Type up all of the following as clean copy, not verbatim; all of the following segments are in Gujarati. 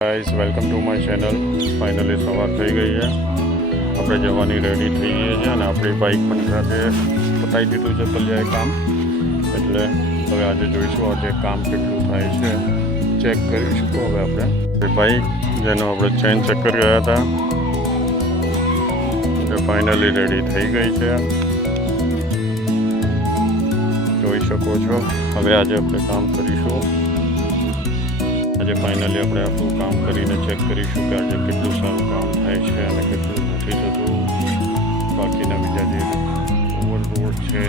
Guys welcome to my channel. Finally સવાર થઈ ગઈ છે, આપણે જવાની રેડી થઈ ગઈ છે અને આપણી બાઇક પણ સાથે પતાવી દીધું છે પલ્યાએ કામ. એટલે હવે આજે જોઈશું આજે કામ કેટલું થાય છે ચેક કરીશું. હવે આપણે બાઇક જેનો આપણે ચેન ચક્કર ગયા હતા એ ફાઇનલી રેડી થઈ ગઈ છે, જોઈ શકો છો. હવે આજે આપણે કામ કરીશું. આજે ફાઇનલી આપણે આપણું કામ કરીને ચેક કરીશું કે આજે કેટલું સારું કામ થાય છે અને કેટલું નથી થતું. બાકીના બીજા જે ઓવરલોડ છે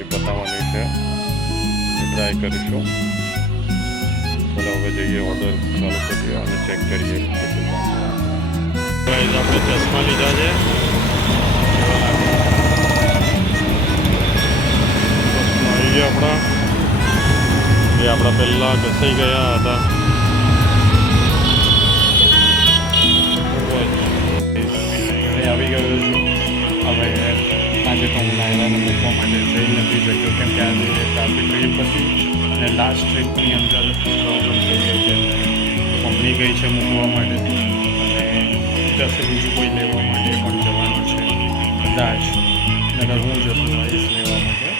એ બતાવવાની છે, એ ટ્રાય કરીશું. ચાલો હવે જઈએ, ઓર્ડર ચાલુ કરીએ અને ચેક કરીએ કેટલું કામ થાય. આપણે ચશ્મા લીધા છે, ચશ્મા આવી ગયા આપણા, એ આપણા પહેલાં ઘસાઈ ગયા હતા. આવી ગયો છું. હવે આજે તો હું નાયરાને મૂકવા માટે જઈ નથી શક્યો, કેમ કે આજે ટ્રાફિક ટ્રીપ હતી અને લાસ્ટ ટ્રીપની અંદર પ્રોબ્લેમ થઈ ગઈ છે. મમ્મી ગઈ છે મૂકવા માટે અને જશે બીજું કોઈ લેવા માટે પણ જવાનું છે કદાચ, નગર હું જતું આવીશ લેવા માટે.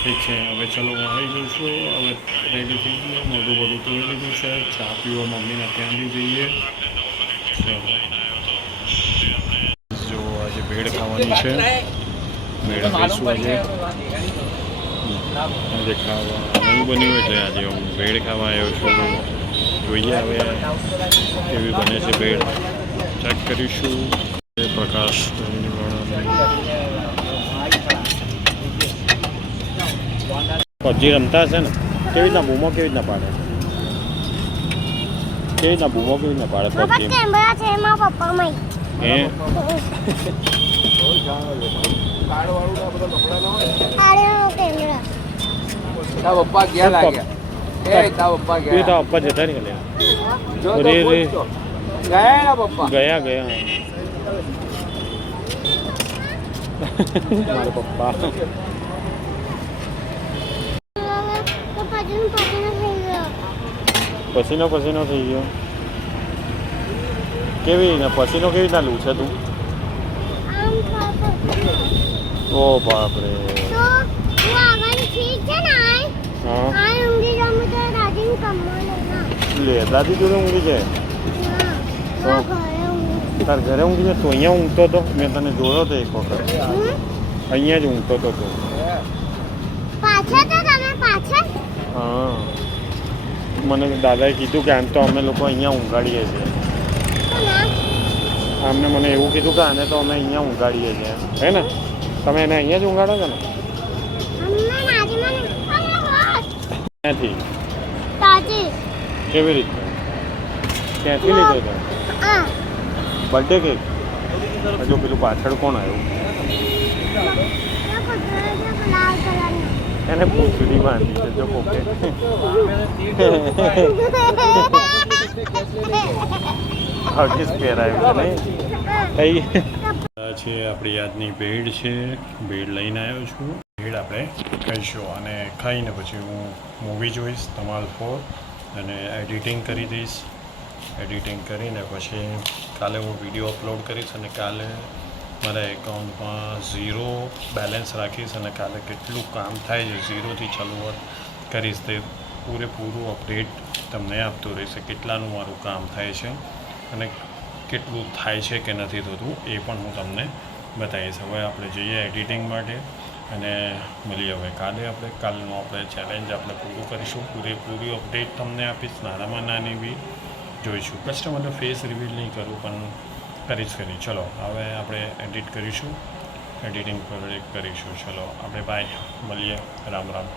ઠીક છે, હવે ચલો હું આવી જઉં છું. હવે રેડી થઈ ગયું, મોઢું બધું ધોઈ લીધું છે, ચા પીવા મમ્મીના ત્યાંથી જઈએ. ચલો આજે ભેળ ખાવાની છે, ભેળ ખાઈશું આજે ખાવા નહીં બન્યું એટલે આજે હું ભેળ ખાવા આવ્યો છું. જોઈએ હવે કેવી બને છે ભેળ, ચેક કરીશું. પ્રકાશ પબજી રમતા હશે ને, કેવી રીતના બૂમો કેવી રીતના પાડે, કેવી રીતના બૂમો કેવી રીતના પાડે પબજી? પપ્પા ગયા લાગ્યા, પપ્પા જતા નહીં ગયા પપ્પા ગયા મારા પપ્પા પસીનો થઈ ગયો. કેવી રીતના પસીનો કેવી રીતના લઉં છે તું? ઓ બાપરે. લે દાદી જોડે ઊંઘી જાય? તાર ઘરે ઊંઘી જાય? તો અહીંયા ઊંઘતો હતો, મેં તને જોયો હતો એક વખત, અહીંયા જ ઊંઘતો હતો તું. હા, મને દાદાએ કીધું કે આમ તો અમે લોકો અહીંયા ઊંઘાડીએ છીએ. આમને મને એવું કીધું કે આને તો અમે અહીંયા ઊંઘાડીએ છીએ, હે ને? તમે એને અહીંયા જ ઊંઘાડો છો ને? ક્યાંથી? કેવી રીતે? ક્યાંથી લીધો હતો? Birthday cake? હજુ પેલું પાછળ કોણ આવ્યું? એને પૂંછડી બાંધી છે જો કોકે. હગીસ પહેરાયું છે નહીં છે. આપણી યાદની ભેળ છે, ભેળ લઈને આવ્યો છું. ભેળ આપણે ખાઈશું અને ખાઈને પછી હું મૂવી જોઈશ ધમાલ 4 અને એડિટિંગ કરી દઈશ. એડિટિંગ કરીને પછી કાલે હું વિડીયો અપલોડ કરીશ અને કાલે મારા એકાઉન્ટમાં 0 બેલેન્સ રાખીશ અને કાલે કેટલું કામ થાય છે 0થી ચાલુ કરીશ તે પૂરેપૂરું અપડેટ તમને આપતું રહેશે. કેટલાનું મારું કામ થાય છે અને કેટલું થાય છે કે નથી થતું એ પણ હું તમને બતાવીશ. હવે આપણે જઈએ એડિટિંગ માટે અને મળીએ હવે કાલે. કાલનું આપણે ચેલેન્જ આપણે પૂરું કરીશું, પૂરેપૂરી અપડેટ તમને આપીશ, નાનામાં નાની બી જોઈશું. કસ્ટમરનો ફેસ રિવીલ નહીં કરું પણ કરીશ. ચલો હવે આપણે એડિટ કરીશું, એડિટિંગ કરીશું. ચલો આપણે બાય, મળીએ, રામ રામ.